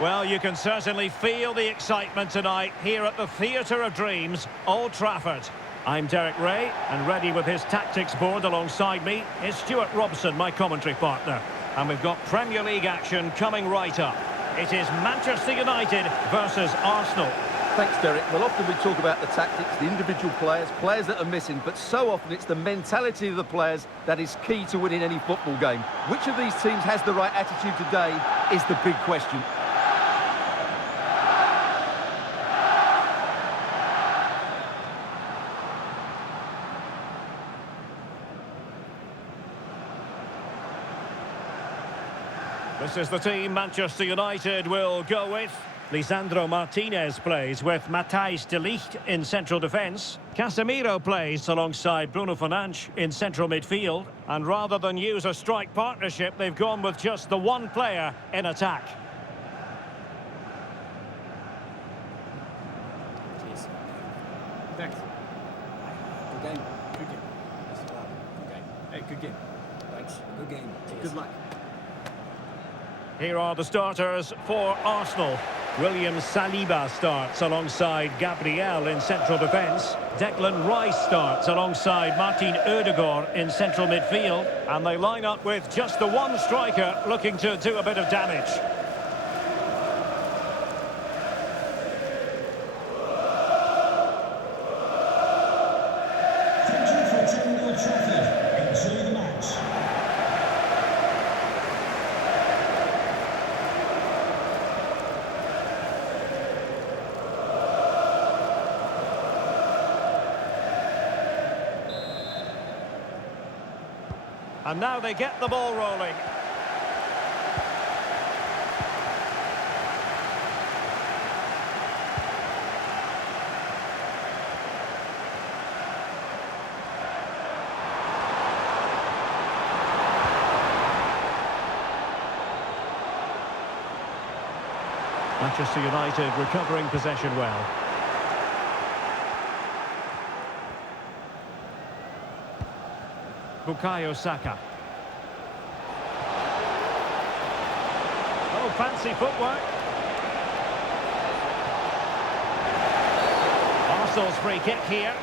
Well, you can certainly feel the excitement tonight here at the Theatre of Dreams, Old Trafford. I'm Derek Ray, and ready with his tactics board alongside me is Stuart Robson, my commentary partner. And we've got Premier League action coming right up. It is Manchester United versus Arsenal. Thanks, Derek. Well, often we talk about the tactics, the individual players that are missing, but so often it's the mentality of the players that is key to winning any football game. Which of these teams has the right attitude today is the big question. This is the team Manchester United will go with. Lisandro Martinez plays with Matthijs de Ligt in central defence. Casemiro plays alongside Bruno Fernandes in central midfield. And rather than use a strike partnership, they've gone with just the one player in attack. Cheers. Thanks. Good game. Good game. Good game. Hey, good game. Thanks. Good game. Cheers. Good luck. Here are the starters for Arsenal. William Saliba starts alongside Gabriel in central defence. Declan Rice starts alongside Martin Ødegaard in central midfield. And they line up with just the one striker looking to do a bit of damage. Thank you for attending Old Trafford. Enjoy the match. And now they get the ball rolling. Manchester United recovering possession well. Bukayo Saka. Oh, fancy footwork. Arsenal's free kick here.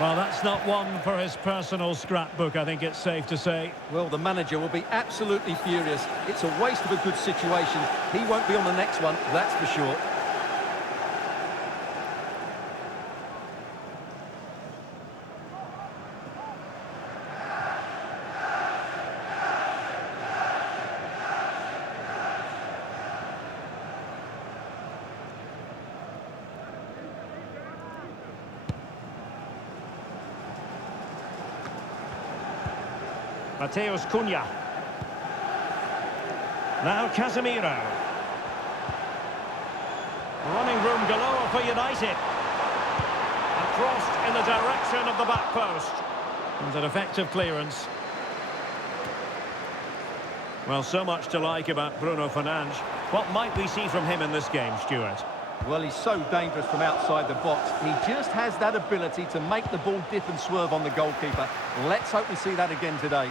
Well, that's not one for his personal scrapbook, I think it's safe to say. Well, the manager will be absolutely furious. It's a waste of a good situation. He won't be on the next one, that's for sure. Mateus Cunha. Now Casemiro. Running room galore for United. And crossed in the direction of the back post. And an effective clearance. Well, so much to like about Bruno Fernandes. What might we see from him in this game, Stuart? Well, he's so dangerous from outside the box. He just has that ability to make the ball dip and swerve on the goalkeeper. Let's hope we see that again today.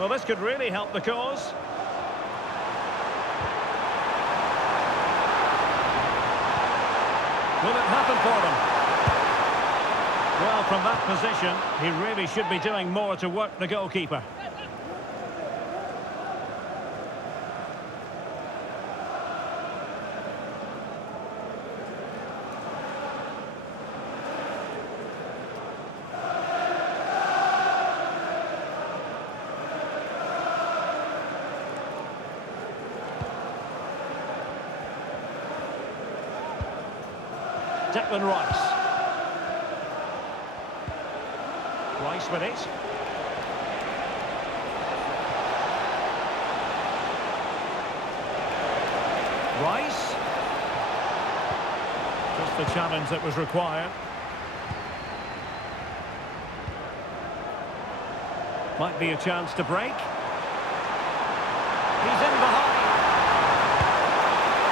Well, this could really help the cause. Will it happen for them? Well, from that position, he really should be doing more to work the goalkeeper. Declan Rice. Rice with it. Rice. the challenge that was required. Might be a chance to break. He's in behind.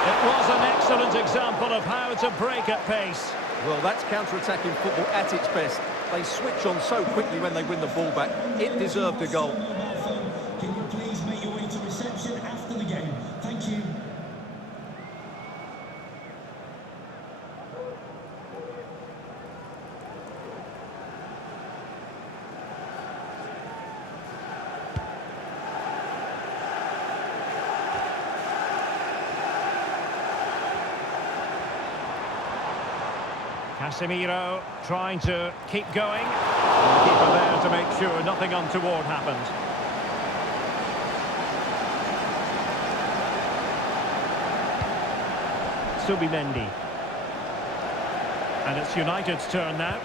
It was an excellent example of how to break at pace. Well, that's counter-attacking football at its best. They switch on so quickly when they win the ball back. It deserved a goal. Mobile phone. Can you please make your way to reception after the game? Thank you. Casemiro trying to keep going. The keeper there to make sure nothing untoward happened. Subimendi. And it's United's turn now.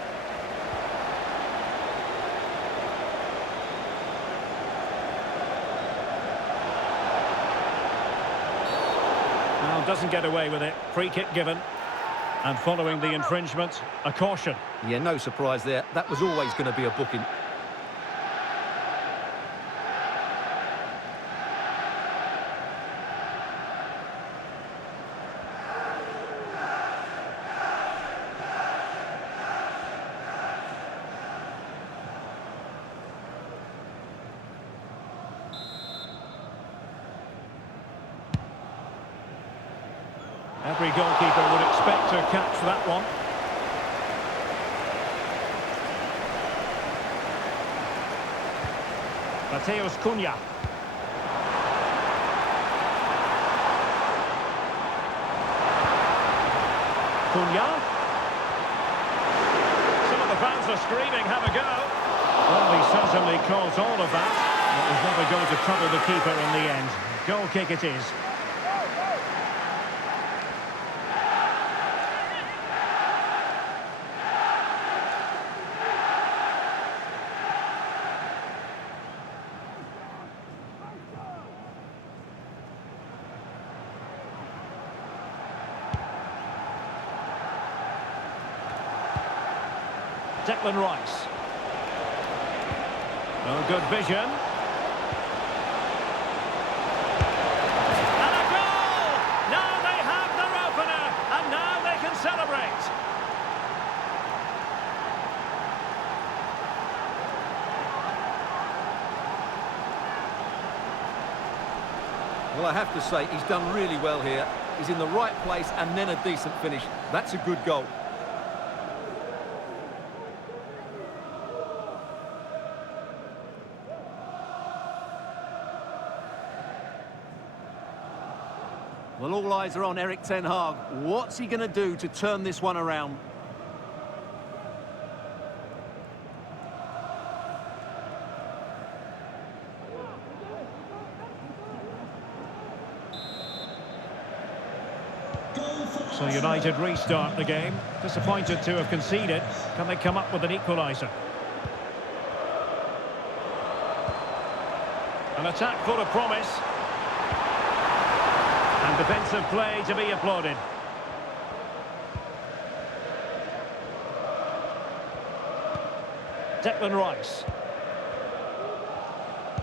Well, doesn't get away with it. Free kick given. And following the infringement, a caution. Yeah, no surprise there. That was always going to be a booking. Every goalkeeper would expect to catch that one. Mateus Cunha. Cunha. Some of the fans are screaming, have a go. Well, he certainly caused all of that. It was never going to trouble the keeper in the end. Goal kick it is. Declan Rice. Oh, good vision. And a goal! Now they have their opener, and now they can celebrate. Well, I have to say, he's done really well here. He's in the right place and then a decent finish. That's a good goal. Well, all eyes are on Erik ten Hag. What's he going to do to turn this one around? So United restart the game. Disappointed to have conceded. Can they come up with an equaliser? An attack full of promise. And defensive play to be applauded. Declan Rice.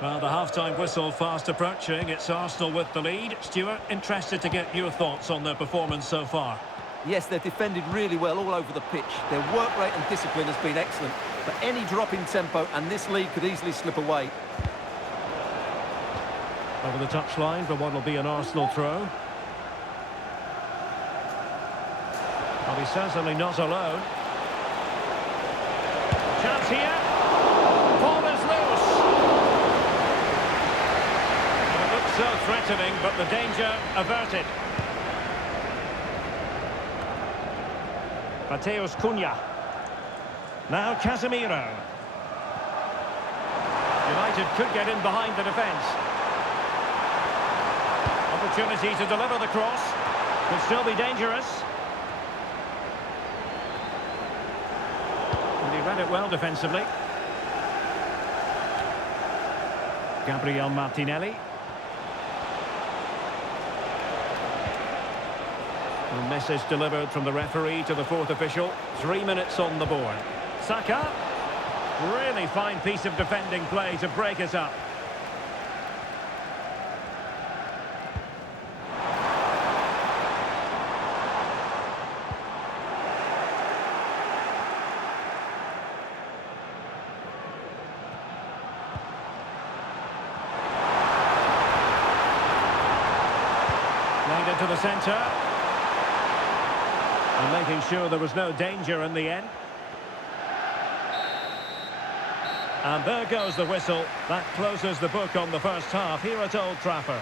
Well, the half-time whistle fast approaching. It's Arsenal with the lead. Stuart, interested to get your thoughts on their performance so far. Yes, they've defended really well all over the pitch. Their work rate and discipline has been excellent. But any drop in tempo and this lead could easily slip away. Over the touchline for what will be an Arsenal throw. Well, he's certainly not alone. Chance here. Ball is loose. It looks so threatening, but the danger averted. Mateus Cunha. Now Casemiro. United could get in behind the defence. Opportunity to deliver the cross. Could still be dangerous. And he read it well defensively. Gabriel Martinelli. A message delivered from the referee to the fourth official. 3 minutes on the board. Saka. Really fine piece of defending play to break it up. Laid into the centre. And making sure there was no danger in the end. And there goes the whistle. That closes the book on the first half here at Old Trafford.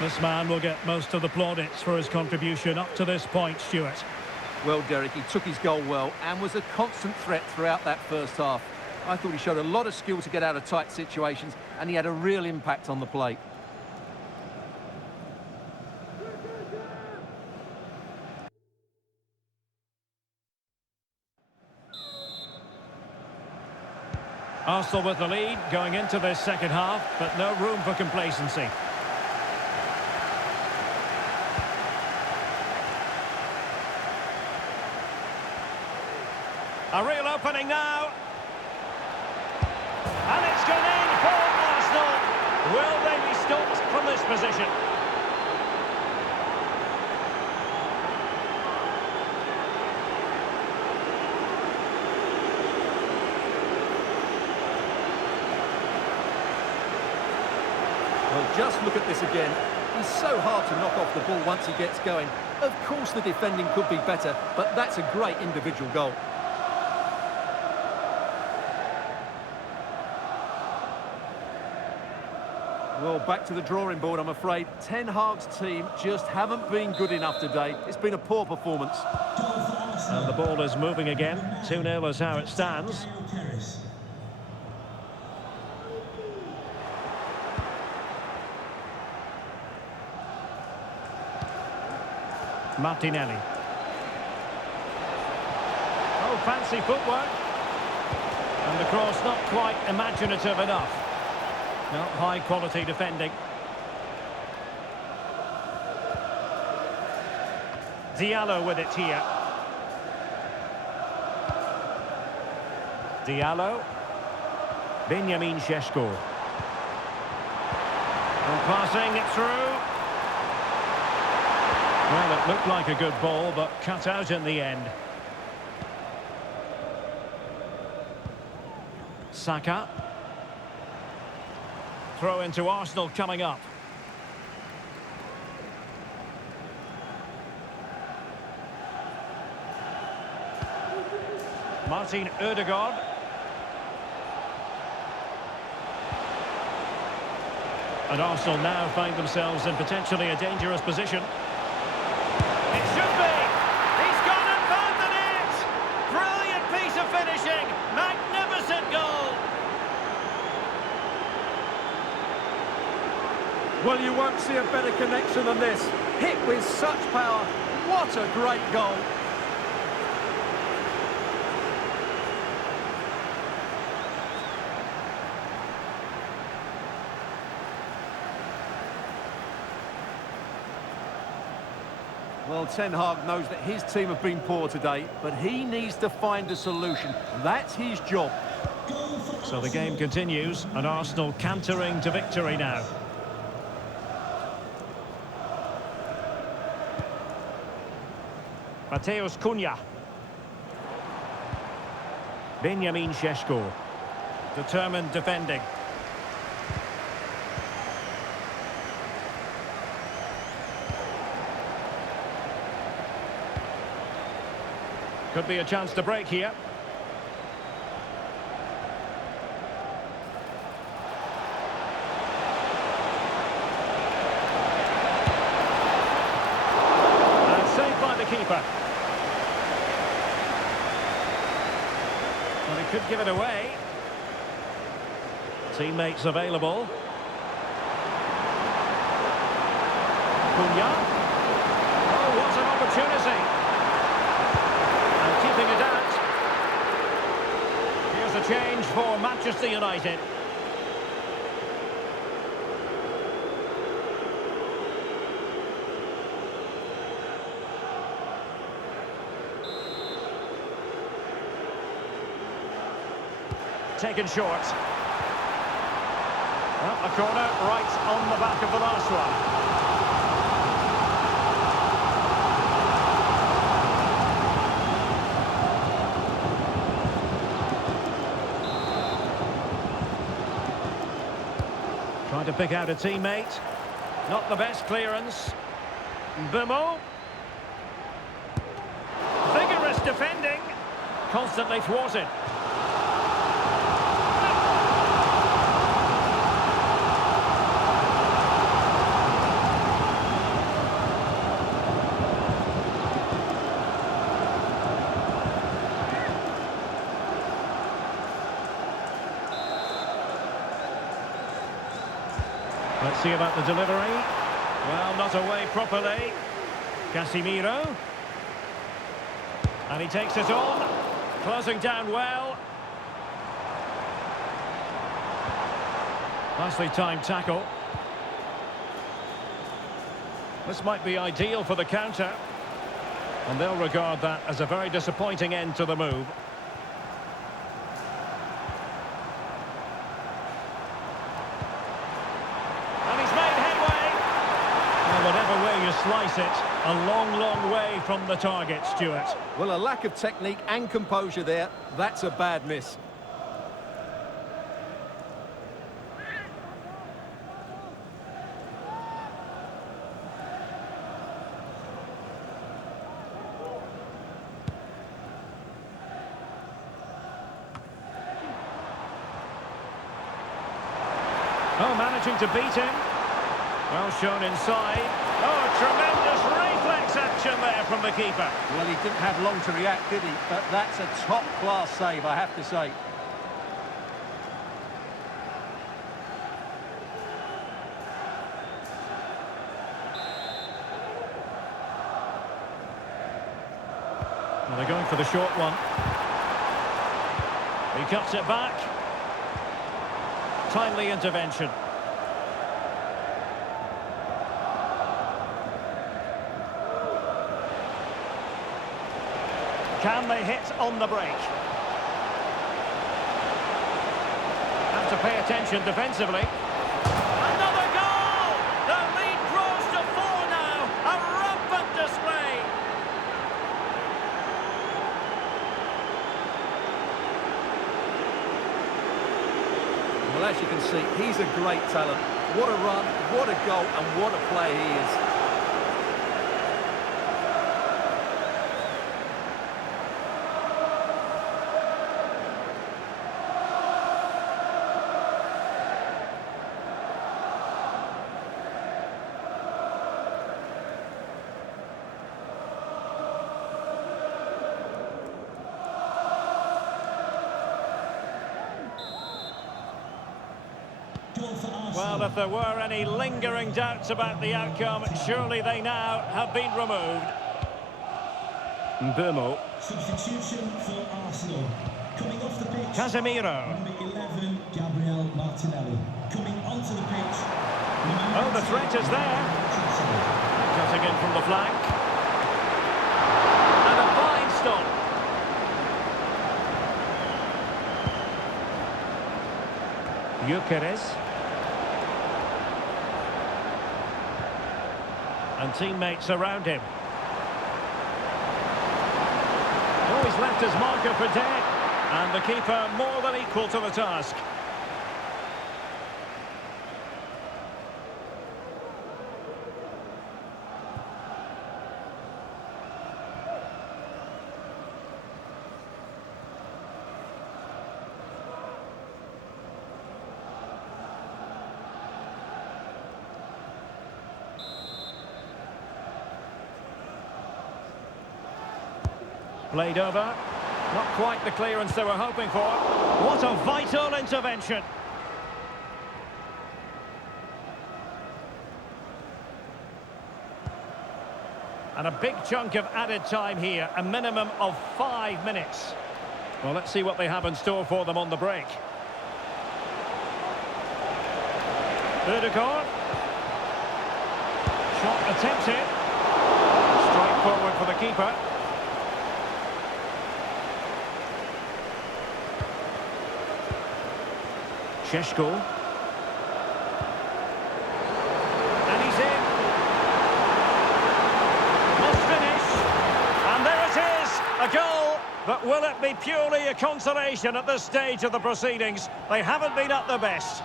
This man will get most of the plaudits for his contribution up to this point, Stuart. Well, Derek, he took his goal well and was a constant threat throughout that first half. I thought he showed a lot of skill to get out of tight situations, and he had a real impact on the plate. Arsenal with the lead going into this second half, but no room for complacency. A real opening now. And it's gone in for Arsenal. Will they be stopped from this position? Well, just look at this again. He's so hard to knock off the ball once he gets going. Of course the defending could be better, but that's a great individual goal. Well, back to the drawing board, I'm afraid. Ten Hag's team just haven't been good enough today. It's been a poor performance. And the ball is moving again. 2-0 is how it stands. Martinelli. Oh, fancy footwork. And the cross not quite imaginative enough. Not high quality defending. Diallo with it here. Diallo. Ft.Sesko. And passing it through. Well, it looked like a good ball, but cut out in the end. Saka. Throw into Arsenal coming up. Martin Ødegaard. And Arsenal now find themselves in potentially a dangerous position. It should be! He's gone and found the net! Brilliant piece of finishing! Magnificent goal! Well, you won't see a better connection than this. Hit with such power. What a great goal. Well, Ten Hag knows that his team have been poor today, but he needs to find a solution. That's his job. So the game continues, and Arsenal cantering to victory now. Mateus Cunha. Ft.Sesko. Determined defending. Could be a chance to break here. And saved by the keeper. Well, he could give it away. Teammates available. Cunha. Oh, what an opportunity. Keeping it out. Here's a change for Manchester United. taken short. Well, a corner right on the back of the last one. Trying to pick out a teammate. Not the best clearance. Bumo. Vigorous defending. Constantly thwarted. Let's see about the delivery. Well, not away properly. Casemiro. And he takes it on. Closing down well. Nicely timed tackle. This might be ideal for the counter. And they'll regard that as a very disappointing end to the move. Whatever way you slice it, a long, long way from the target, Stuart. Well, a lack of technique and composure there. That's a bad miss. Oh, managing to beat him. Well shown inside. Oh, tremendous reflex action there from the keeper. Well, he didn't have long to react, did he? But that's a top-class save, I have to say. Well, they're going for the short one. He cuts it back. Timely intervention. Can they hit on the break? Have to pay attention defensively. Another goal! The lead grows to 4 now. A rampant display. Well, as you can see, he's a great talent. What a run, what a goal, and what a player he is. Well, if there were any lingering doubts about the outcome, surely they now have been removed. Bumo. Substitution for Arsenal. Coming off the pitch. Casemiro. Number 11, Gabriel Martinelli. Coming onto the pitch. Oh, the threat is there. Cutting in from the flank. And a fine stop. Gyokeres. And teammates around him. Oh, he's left his marker for dead. And the keeper more than equal to the task. Played over. Not quite the clearance they were hoping for. What a vital intervention. And a big chunk of added time here. A minimum of 5 minutes. Well, let's see what they have in store for them on the break. Ødegaard. Shot attempted. Strike forward for the keeper. Ft.Sesko. And he's in. Must finish. And there it is, a goal. But will it be purely a consolation at this stage of the proceedings? They haven't been at their best.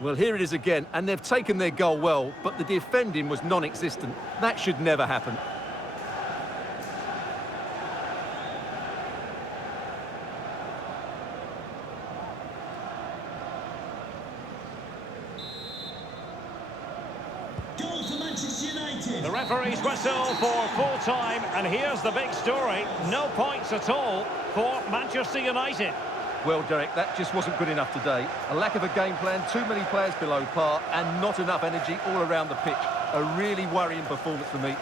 Well, here it is again, and they've taken their goal well, but the defending was non-existent. That should never happen. Goal for Manchester United. The referee's whistle for full time, and here's the big story. No points at all for Manchester United. Well, Derek, that just wasn't good enough today. A lack of a game plan, too many players below par, and not enough energy all around the pitch. A really worrying performance for me.